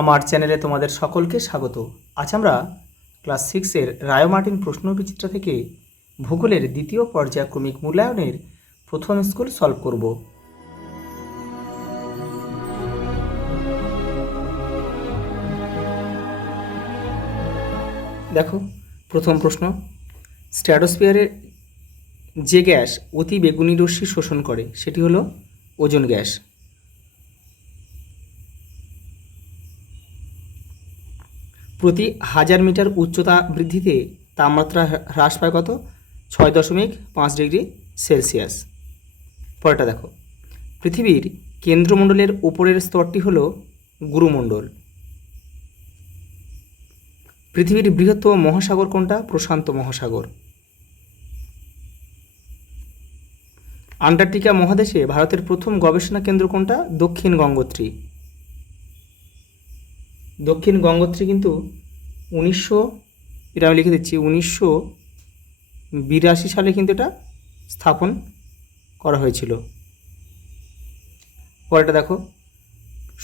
আমার চ্যানেলে তোমাদের সকলকে স্বাগত। আজ আমরা ক্লাস 6-এর রায় মার্টিন প্রশ্নবিচিত্রা থেকে ভূগোলের দ্বিতীয় পর্যায়ক্রমিক মূল্যায়নের প্রথম স্কুল সলভ করব। দেখো, প্রথম প্রশ্ন, স্ট্র্যাটোস্ফিয়ারে যে গ্যাস অতি বেগুনি রশ্মি শোষণ করে সেটি হলো ওজোন গ্যাস। প্রতি 1000 মিটার উচ্চতা বৃদ্ধিতে তাপমাত্রা হ্রাস পায় কত? 6.5 ডিগ্রি সেলসিয়াস। পরেরটা দেখো, পৃথিবীর কেন্দ্রমণ্ডলের উপরের স্তরটি হল গুরুমণ্ডল। পৃথিবীর বৃহত্তম মহাসাগর কোনটা? প্রশান্ত মহাসাগর। আন্টার্কটিকা মহাদেশে ভারতের প্রথম গবেষণা কেন্দ্র কোনটা? দক্ষিণ গঙ্গোত্রী। দক্ষিণ গঙ্গোত্রী কিন্তু 1982 সালে কিন্তু এটা স্থাপন করা হয়েছিল। পরেরটা দেখো,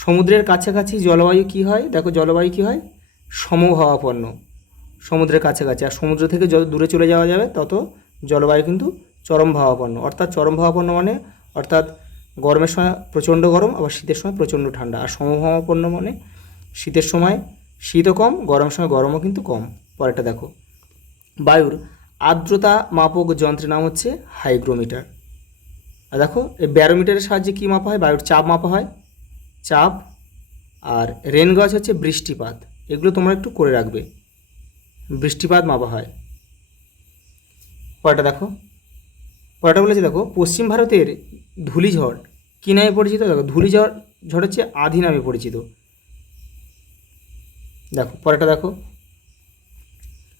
সমুদ্রের কাছাকাছি জলবায়ু কি হয়? দেখো, জলবায়ু কি হয়? সমভাবাপন্ন। সমুদ্রের কাছাকাছি, আর সমুদ্র থেকে যত দূরে চলে যাওয়া যাবে তত জলবায়ু কিন্তু চরম ভাবাপন্ন। অর্থাৎ চরম ভাবাপন্ন মানে অর্থাৎ গরমের সময় প্রচণ্ড গরম, আবার শীতের সময় প্রচণ্ড ঠান্ডা। আর সমভাবাপন্ন মানে শীতের সময় শীতও কম, গরমের সময় গরমও কিন্তু কম। পরেরটা দেখো, বায়ুর আর্দ্রতা মাপক যন্ত্রের নাম হচ্ছে হাইগ্রোমিটার। আর দেখো, এই ব্যারোমিটারের সাহায্যে কী মাপা হয়? বায়ুর চাপ মাপা হয়, চাপ। আর রেন গজ হচ্ছে বৃষ্টিপাত। এগুলো তোমরা একটু করে রাখবে, বৃষ্টিপাত মাপা হয়। পরেরটা দেখো, পরেরটা বলেছে দেখো, পশ্চিম ভারতের ধূলিঝড় কী নামে পরিচিত? দেখো, ধূলিঝড় হচ্ছে আধি নামে পরিচিত। দেখো, পরেরটা দেখো,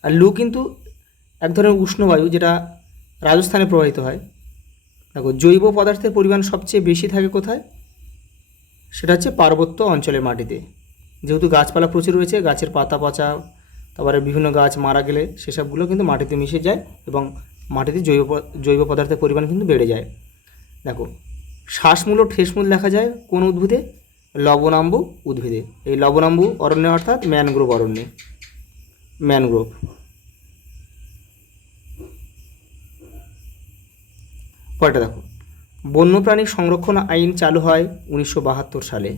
আর লু কিন্তু এক ধরনের উষ্ণবায়ু যেটা রাজস্থানে প্রবাহিত হয়। দেখো, জৈব পদার্থের পরিমাণ সবচেয়ে বেশি থাকে কোথায়? সেটা হচ্ছে পার্বত্য অঞ্চলের মাটিতে। যেহেতু গাছপালা প্রচুর রয়েছে, গাছের পাতা পচা, তারপরে বিভিন্ন গাছ মারা গেলে সেসবগুলো কিন্তু মাটিতে মিশে যায় এবং মাটিতে জৈব পদার্থের পরিমাণ কিন্তু বেড়ে যায়। দেখো, শ্বাসমূল ও ঠেসমূল দেখা যায় কোন উদ্ভিদে? লবণাম্বু উদ্ভিদে। এই লবণাম্বু অরণ্যে অর্থাৎ ম্যানগ্রোভ অরণ্যে, ম্যানগ্রোভ। পরেরটা দেখো, বন্যপ্রাণী সংরক্ষণ আইন চালু হয় 1972 সালে।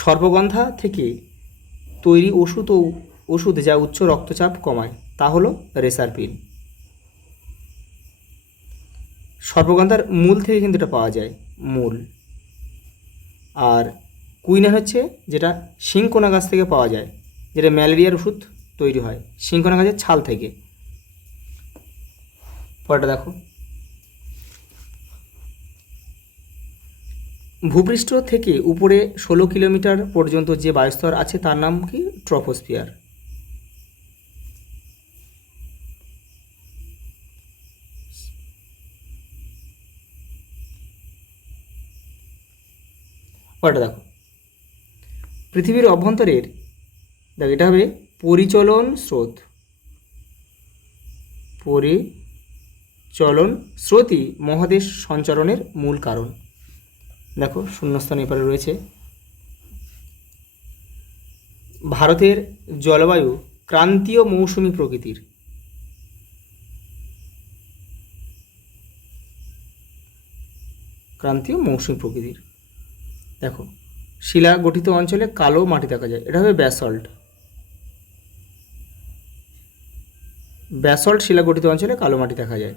সর্পগন্ধা থেকে তৈরি ওষুধ যা উচ্চ রক্তচাপ কমায় তা হলো রেসারপিন। সর্পগন্ধার মূল থেকে কিন্তু এটা পাওয়া যায়, মূল। আর কুইনাইন হচ্ছে যেটা সিংকোনা গাছ থেকে পাওয়া যায়, যেটা ম্যালেরিয়ার ওষুধ তৈরি হয় সিংকোনা গাছের ছাল থেকে। পরেরটা দেখো, ভূপৃষ্ঠ থেকে উপরে 16 কিলোমিটার পর্যন্ত যে বায়ুস্তর আছে তার নাম কি? ট্রপোস্ফিয়ার। পরেরটা দেখো, পৃথিবীর অভ্যন্তরের, দেখো এটা হবে পরিচলন স্রোত। পরিচলন স্রোতই মহাদেশ সঞ্চরণের মূল কারণ। দেখো, শূন্যস্থান এপারে রয়েছে। ভারতের জলবায়ু ক্রান্তীয় মৌসুমী প্রকৃতির। ক্রান্তীয় মৌসুমী প্রকৃতির। দেখো, শিলা গঠিত অঞ্চলে কালো মাটি দেখা যায়, এটা হবে ব্যাসল্ট। ব্যাসল্ট শিলা গঠিত অঞ্চলে কালো মাটি দেখা যায়।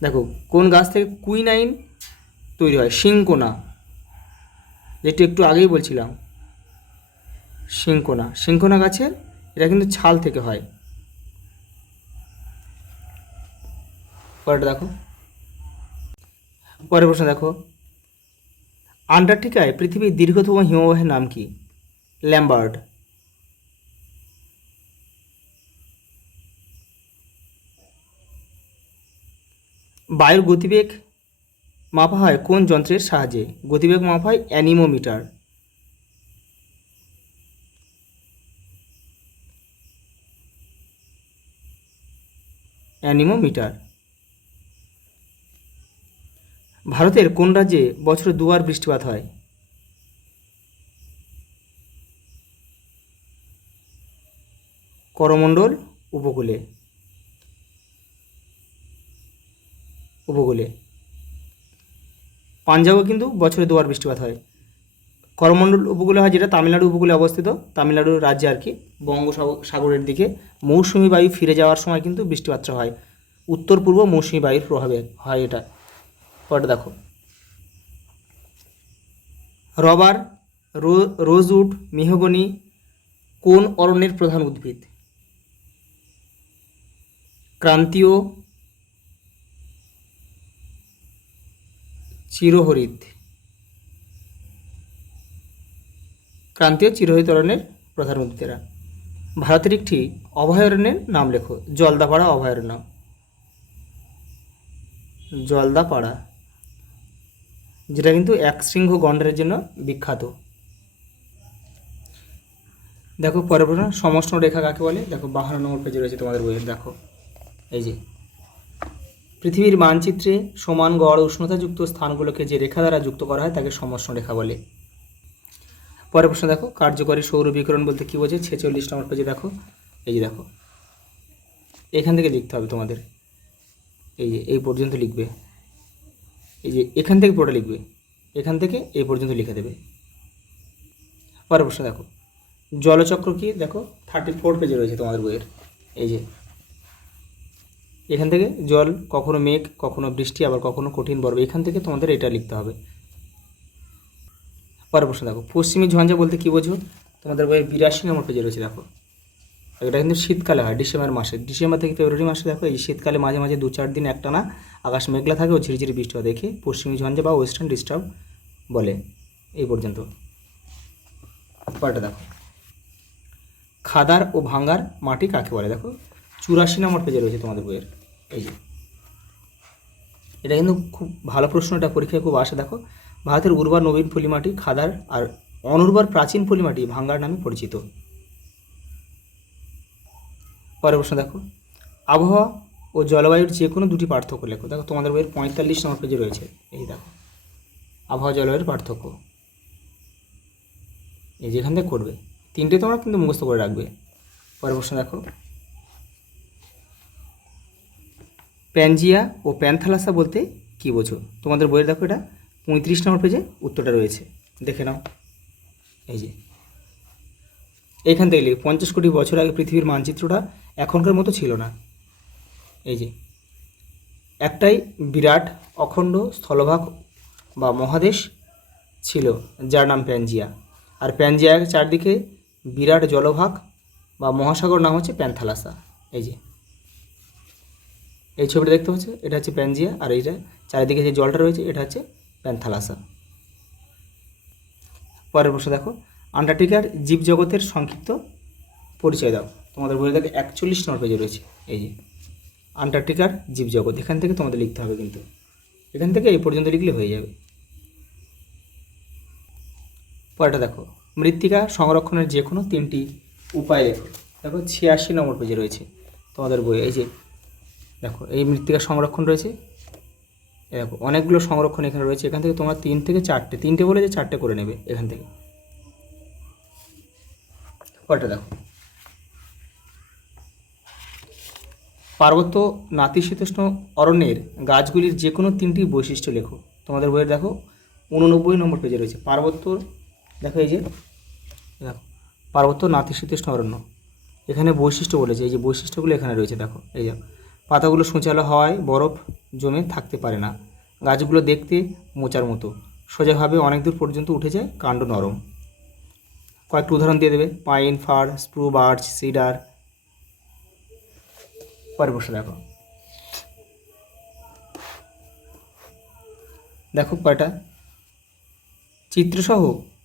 দেখো, কোন গাছ থেকে কুইনাইন তৈরি হয়? সিংকোনা, যেটি একটু আগেই বলছিলাম, সিংকোনা গাছের এটা কিন্তু ছাল থেকে হয়। পরেরটা দেখো, পরের প্রশ্ন দেখো, আন্টার্কটিকায় পৃথিবীর দীর্ঘতম হিমবাহের নাম কি? ল্যাম্বার্ট। বায়ুর গতিবেগ মাপা হয় কোন যন্ত্রের সাহায্যে? গতিবেগ মাপা হয় অ্যানিমোমিটার। অ্যানিমোমিটার। ভারতের কোন রাজ্যে বছরে দুবার বৃষ্টিপাত হয়? করমণ্ডল উপকূলে পাঞ্জাবও কিন্তু বছরে দুবার বৃষ্টিপাত হয়। করমণ্ডল উপকূলে হয় যেটা তামিলনাড়ু উপকূলে অবস্থিত, তামিলনাড়ু রাজ্যে আর কি, বঙ্গোপসাগরের দিকে মৌসুমি বায়ু ফিরে যাওয়ার সময় কিন্তু বৃষ্টিপাতটা হয়, উত্তর পূর্ব মৌসুমি বায়ুর প্রভাবে হয় এটা। পরে দেখো রবার, রোজউড, মেহগনি কোন অরণ্যের প্রধান উদ্ভিদ? ক্রান্তীয় চিরহরিৎ অরণ্যের প্রধান উদ্ভিদেরা। ভারতের একটি অভয়ারণ্যের নাম লেখো। জলদাপাড়া অভয়ারণ্য। জলদাপাড়া, যেটা কিন্তু একশৃঙ্গ গন্ডারের জন্য বিখ্যাত। দেখো পরের প্রশ্ন, সমষ্ণ রেখা কাকে বলে? দেখো 52 নম্বর পেজে রয়েছে তোমাদের বইয়ের। দেখো এই যে পৃথিবীর মানচিত্রে সমান গড় উষ্ণতাযুক্ত স্থানগুলোকে যে রেখা দ্বারা যুক্ত করা হয় তাকে সমষ্ণ রেখা বলে। পরের প্রশ্ন দেখো, কার্যকরী সৌর বিকিরণ বলতে কী বোঝে? 46 নম্বর পেজে দেখো, এই যে দেখো এখান থেকে লিখতে হবে তোমাদের, এই যে এই পর্যন্ত লিখবে, এই যে এখান থেকে পুরোটা লিখবে, এখান থেকে এই পর্যন্ত লিখে দেবে। পরের প্রশ্ন দেখো, জলচক্র কি? দেখো 34 পেজে রয়েছে তোমাদের বইয়ের, এই যে এখান থেকে জল কখনো মেঘ, কখনো বৃষ্টি, আবার কখনো কঠিন বরফ, এখান থেকে তোমাদের এটা লিখতে হবে। পরের প্রশ্ন দেখো, পশ্চিমী ঝঞ্ঝা বলতে কী বোঝো? তোমাদের বইয়ের 82 নম্বর পেজে রয়েছে। দেখো এটা কিন্তু শীতকালে হয়, ডিসেম্বর মাসে, ডিসেম্বর থেকে ফেব্রুয়ারি মাসে। দেখো এই শীতকালে মাঝে মাঝে 2-4 দিন একটানা আকাশ মেঘলা থাকে ও ঝিরিঝিরি বৃষ্টি হয়, দেখে পশ্চিমী ঝঞ্ঝা বা ওয়েস্টার্ন ডিস্টার্ব বলে। এই পর্যন্ত। পরেরটা দেখো, খাদার ও ভাঙ্গার মাটি কাকে বলে? দেখো 84 নম্বর পেজে রয়েছে তোমাদের বইয়ের, এই যে এটা কিন্তু খুব ভালো প্রশ্ন, এটা পরীক্ষায় খুব আসে। দেখো ভারতের উর্বর নবীন পলিমাটি খাদার আর অনুর্বর প্রাচীন পলিমাটি ভাঙ্গার নামে পরিচিত। পরের প্রশ্ন দেখো, আবহাওয়া ও জলবায়ুর যে কোনো দুটি পার্থক্য লেখো। দেখো তোমাদের বইয়ের 45 নম্বর পেজে রয়েছে, এই দেখো আবহাওয়া জলবায়ুর পার্থক্য, এই যেখান থেকে করবে, তিনটে তোমরা কিন্তু মুখস্থ করে রাখবে। পরের প্রশ্ন দেখো, প্যানজিয়া ও প্যানথালাসা বলতে কী বোঝো? তোমাদের বইয়ের দেখো এটা 35 নম্বর পেজে উত্তরটা রয়েছে, দেখে নাও। এই যে এইখান থেকে লিখে 50 কোটি বছর আগে পৃথিবীর মানচিত্রটা এখনকার মতো ছিল না। এই যে একটাই বিরাট অখণ্ড স্থলভাগ বা মহাদেশ ছিল যার নাম প্যানজিয়া, আর প্যানজিয়ার চারদিকে বিরাট জলভাগ বা মহাসাগর নাম হচ্ছে প্যানথালাসা। এই যে এই ছবিটা দেখতে পাচ্ছ, এটা হচ্ছে প্যানজিয়া, আর এইটা চারিদিকে যে জলটা রয়েছে এটা হচ্ছে প্যানথালাসা। পরের প্রশ্ন দেখো, আন্টার্কটিকার জীবজগতের সংক্ষিপ্ত পরিচয় দাও। তোমাদের বইয়ে দেখো 41 নম্বর পেজে রয়েছে, এই যে আন্টার্কটিকার জীবজগৎ, এখান থেকে তোমাদের লিখতে হবে, কিন্তু এখান থেকে এই পর্যন্ত লিখলে হয়ে যাবে। পরেরটা দেখো, মৃত্তিকা সংরক্ষণের যে কোনো 3টি উপায় লেখো। দেখো 86 নম্বর পেজে রয়েছে তোমাদের বইয়ে, এই যে দেখো এই মৃত্তিকা সংরক্ষণ রয়েছে, দেখো অনেকগুলো সংরক্ষণ এখানে রয়েছে, এখান থেকে তোমরা 3 থেকে 4টে, 3টে বলে যে 4টে করে নেবে এখান থেকে। পরেরটা দেখো, পার্বত্য নাতিশীতোষ্ণ অরণ্যের গাছগুলির যে কোনো 3টি বৈশিষ্ট্য লেখো। তোমাদের বইয়ের দেখো 89 নম্বর পেজে রয়েছে পার্বত্য, দেখো এই যে দেখো পার্বত্য নাতিশীতোষ্ণ অরণ্য, এখানে বৈশিষ্ট্য বলেছে, এই যে বৈশিষ্ট্যগুলো এখানে রয়েছে। দেখো এই যে পাতাগুলো সূচালো হওয়ায় বরফ জমে থাকতে পারে না, গাছগুলো দেখতে মোচার মতো, সোজাভাবে অনেক দূর পর্যন্ত উঠে যায়, কাণ্ড নরম। কয়েকটা উদাহরণ দিয়ে দেবে, pine, fir, spruce, birch, cedar. পরে বসে দেখো, দেখো কয়টা চিত্রসহ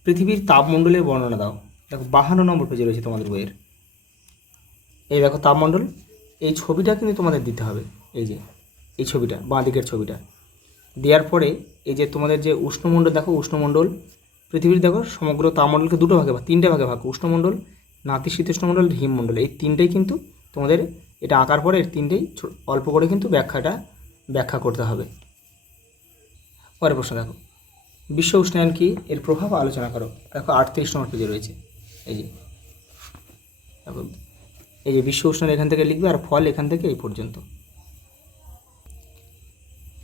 পৃথিবীর তাপমণ্ডলের বর্ণনা দাও। দেখো 52 নম্বর পেজে রয়েছে তোমাদের বইয়ের, এই দেখো তাপমণ্ডল, এই ছবিটা কিন্তু তোমাদের দিতে হবে, এই যে এই ছবিটা, বাঁ দিকের ছবিটা দেওয়ার পরে এই যে তোমাদের যে উষ্ণমণ্ডল, দেখো উষ্ণমণ্ডল পৃথিবীর, দেখো সমগ্র তাপমণ্ডলকে 2টো ভাগে বা 3টে ভাগে ভাগ, উষ্ণমণ্ডল, নাতিশীতোষ্ণমণ্ডল, হিমমণ্ডল, এই 3টেই কিন্তু তোমাদের এটা আঁকার পরে এর 3টেই অল্প করে কিন্তু ব্যাখ্যা করতে হবে। পরের প্রশ্ন দেখো, বিশ্ব উষ্ণায়ন কি, এর প্রভাব আলোচনা করো। দেখো 38 নম্বর পেজে রয়েছে, এই যে দেখো এই যে বিশ্ব উষ্ণায়ন এখান থেকে লিখবে, আর ফল এখান থেকে এই পর্যন্ত।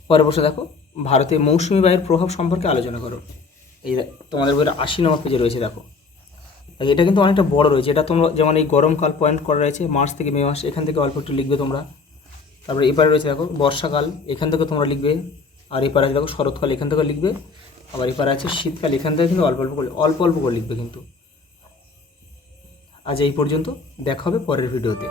পরে বসে দেখো, ভারতে মৌসুমি বায়ুর প্রভাব সম্পর্কে আলোচনা করো। এই তোমাদের বইয়ের 80 নম্বর পেজে রয়েছে দেখো। এটা কিন্তু অনেকটা বড় রয়েছে, এটা তোমরা যেমন এই গরমকাল পয়েন্ট করা রয়েছে মার্চ থেকে মে মাস, এখান থেকে অল্প একটু লিখবে তোমরা। তারপরে এপারে রয়েছে দেখো বর্ষাকাল, এখান থেকে তোমরা লিখবে। আর এপারে আছে দেখো শরৎকাল, এখান থেকে লিখবে। আবার এপারে আছে শীতকাল, এখান থেকে কিন্তু অল্প অল্প করে লিখবে কিন্তু। আজ এই পর্যন্ত, দেখা হবে পরের ভিডিওতে।